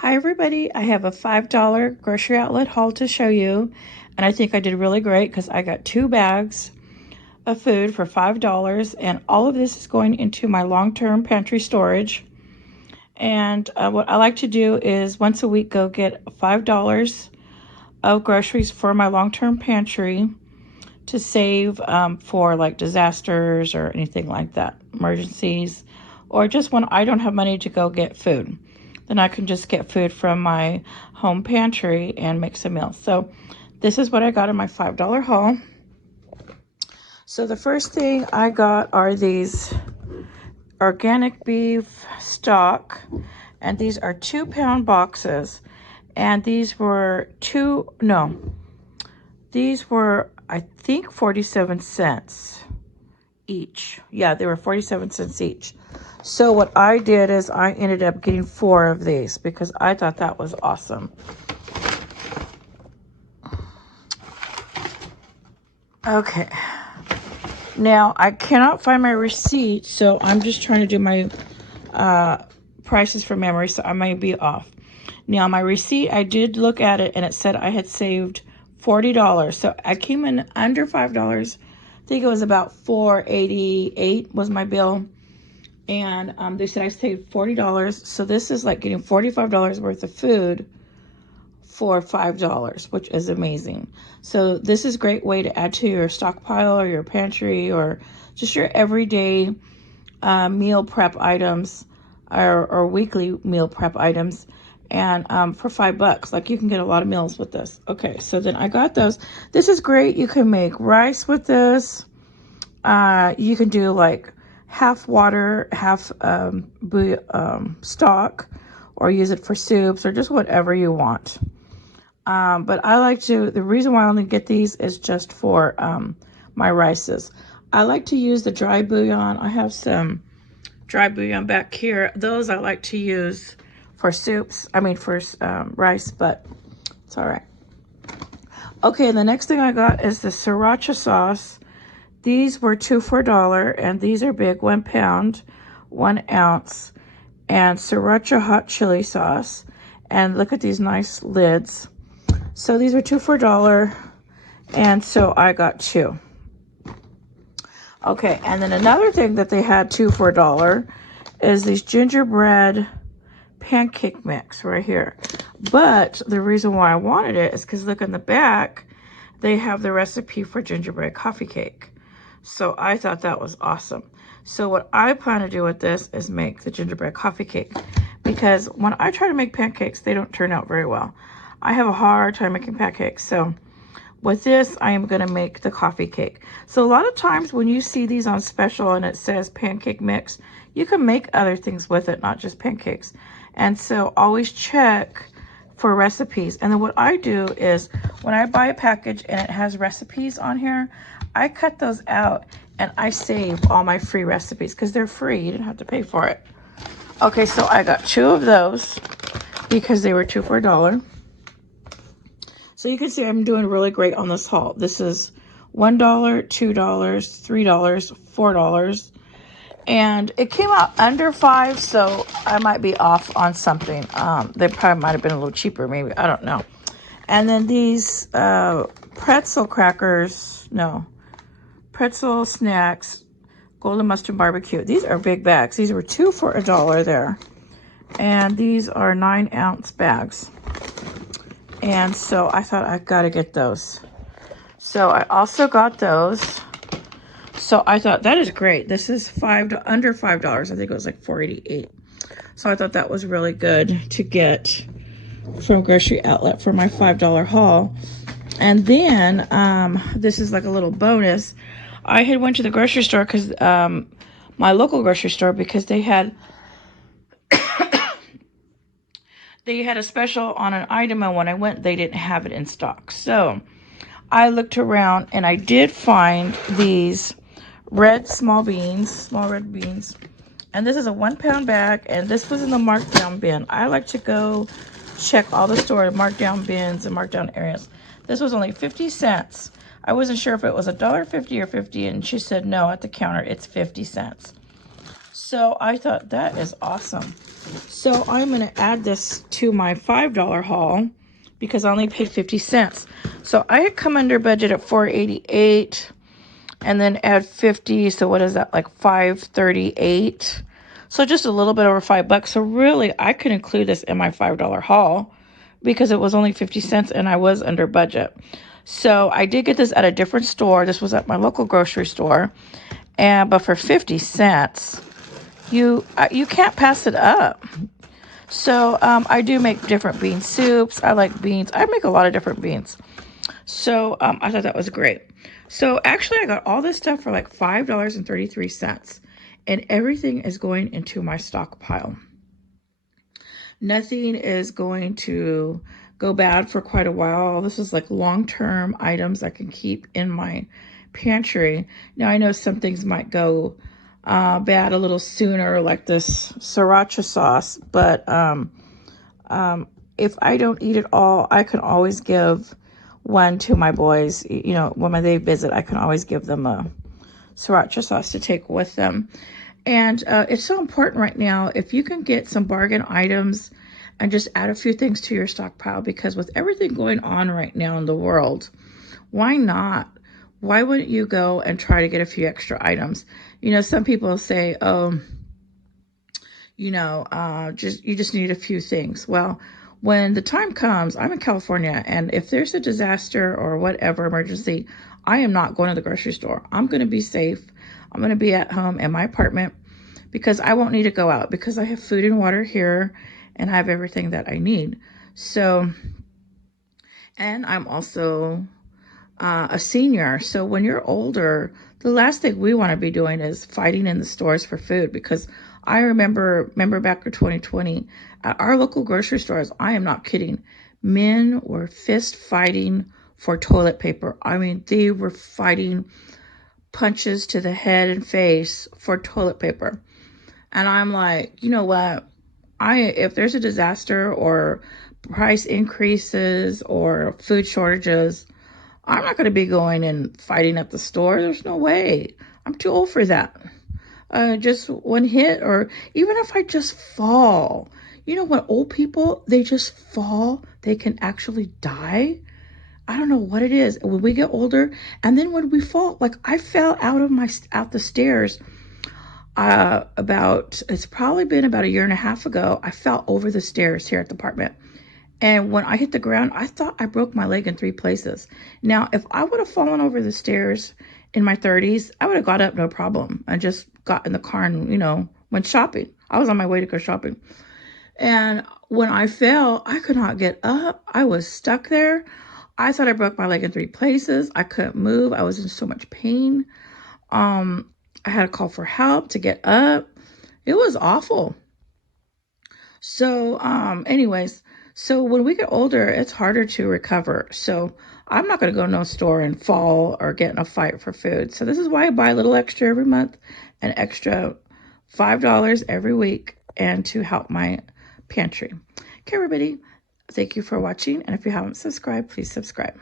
Hi everybody, I have a $5 grocery outlet haul to show you, and I think I did really great because I got 2 bags of food for $5, and all of this is going into my long-term pantry storage. And what I like to do is once a week go get $5 of groceries for my long-term pantry to save for like disasters or anything like that, emergencies, or just when I don't have money to go get food. Then I can just get food from my home pantry and make some meals. So this is what I got in my $5 haul. So the first thing I got are these organic beef stock, and these are 2-pound boxes, and these were I think 47 cents each. Yeah, they were 47 cents each. So what I did is I ended up getting 4 of these because I thought that was awesome. Okay. Now, I cannot find my receipt, so I'm just trying to do my prices from memory, so I may be off. Now, my receipt, I did look at it, and it said I had saved $40. So I came in under $5. I think it was about $4.88 was my bill. And they said I saved $40. So this is like getting $45 worth of food for $5, which is amazing. So this is a great way to add to your stockpile or your pantry or just your everyday meal prep items or weekly meal prep items. And for $5, like you can get a lot of meals with this. Okay, so then I got those. This is great. You can make rice with this. You can do like half water, half stock, or use it for soups or just whatever you want. But I like to, the reason why I only get these is just for my rices. I like to use the dry bouillon. I have some dry bouillon back here. Those I like to use for soups, for rice, but it's all right. Okay, and the next thing I got is the sriracha sauce. These were 2 for $1, and these are big, 1 pound, 1 ounce, and sriracha hot chili sauce. And look at these nice lids. So these were 2 for $1, and so I got 2. Okay, and then another thing that they had 2 for $1 is these gingerbread pancake mix right here. But the reason why I wanted it is because look in the back, they have the recipe for gingerbread coffee cake. So I thought that was awesome. So what I plan to do with this is make the gingerbread coffee cake, because when I try to make pancakes, they don't turn out very well. I have a hard time making pancakes. So with this, I am going to make the coffee cake. So a lot of times when you see these on special and it says pancake mix, you can make other things with it, not just pancakes. And so always check for recipes. And then what I do is when I buy a package and it has recipes on here, I cut those out and I save all my free recipes because they're free. You didn't have to pay for it. Okay, so I got 2 of those because they were 2 for $1. So you can see I'm doing really great on this haul. This is $1, $2, $3, $4. And it came out under $5, so I might be off on something. They probably might have been a little cheaper, maybe. I don't know. And then these pretzel snacks, golden mustard barbecue. These are big bags. These were 2 for $1 there. And these are 9-ounce bags. And so I thought I've got to get those. So I also got those. So I thought that is great. This is under $5. I think it was like $4.88. So I thought that was really good to get from Grocery Outlet for my $5 haul. And then this is like a little bonus. I had went to the grocery store because my local grocery store, because they had they had a special on an item, and when I went, they didn't have it in stock. So I looked around and I did find these small red beans. And this is a 1-pound bag, and this was in the markdown bin. I like to go check all the store markdown bins and markdown areas. This was only 50 cents. I wasn't sure if it was $1.50 or 50, and she said no, at the counter it's 50 cents. So I thought that is awesome. So I'm going to add this to my $5 haul because I only paid 50 cents. So I had come under budget at $4.88 and then add 50. So what is that, like $5.38? So just a little bit over $5. So really I could include this in my $5 haul because it was only 50 cents and I was under budget. So I did get this at a different store. This was at my local grocery store. But for 50 cents, you can't pass it up. So I do make different bean soups. I like beans. I make a lot of different beans. So I thought that was great. So actually I got all this stuff for like $5.33. And everything is going into my stockpile. Nothing is going to go bad for quite a while. This is like long-term items I can keep in my pantry. Now I know some things might go bad a little sooner, like this sriracha sauce, but if I don't eat it all, I can always give one to my boys. You know, when they visit, I can always give them a sriracha sauce to take with them. And it's so important right now if you can get some bargain items and just add a few things to your stockpile, because with everything going on right now in the world, why not? Why wouldn't you go and try to get a few extra items? You know, some people say, oh, you know, you just need a few things. Well, when the time comes, I'm in California, and if there's a disaster or whatever emergency, I am not going to the grocery store. I'm going to be safe. I'm going to be at home in my apartment because I won't need to go out because I have food and water here and I have everything that I need. So, and I'm also a senior. So when you're older, the last thing we want to be doing is fighting in the stores for food, because I remember back in 2020 at our local grocery stores, I am not kidding, men were fist fighting for toilet paper. I mean, they were fighting punches to the head and face for toilet paper. And I'm like, you know what? If there's a disaster or price increases or food shortages, I'm not going to be going and fighting at the store. There's no way. I'm too old for that. Just one hit, or even if I just fall. You know what? Old people, they just fall. They can actually die. I don't know what it is. When we get older, and then when we fall, like I fell out the stairs it's probably been about a year and a half ago. I fell over the stairs here at the apartment. And when I hit the ground, I thought I broke my leg in 3 places. Now, if I would have fallen over the stairs in my 30s, I would have got up no problem and just got in the car and, you know, went shopping. I was on my way to go shopping. And when I fell, I could not get up. I was stuck there. I thought I broke my leg in 3 places. I couldn't move. I was in so much pain. I had to call for help to get up. It was awful. So, anyways, so when we get older, it's harder to recover. So I'm not going to go to no store and fall or get in a fight for food. So this is why I buy a little extra every month, an extra $5 every week, and to help my pantry. Okay, everybody, thank you for watching. And if you haven't subscribed, please subscribe.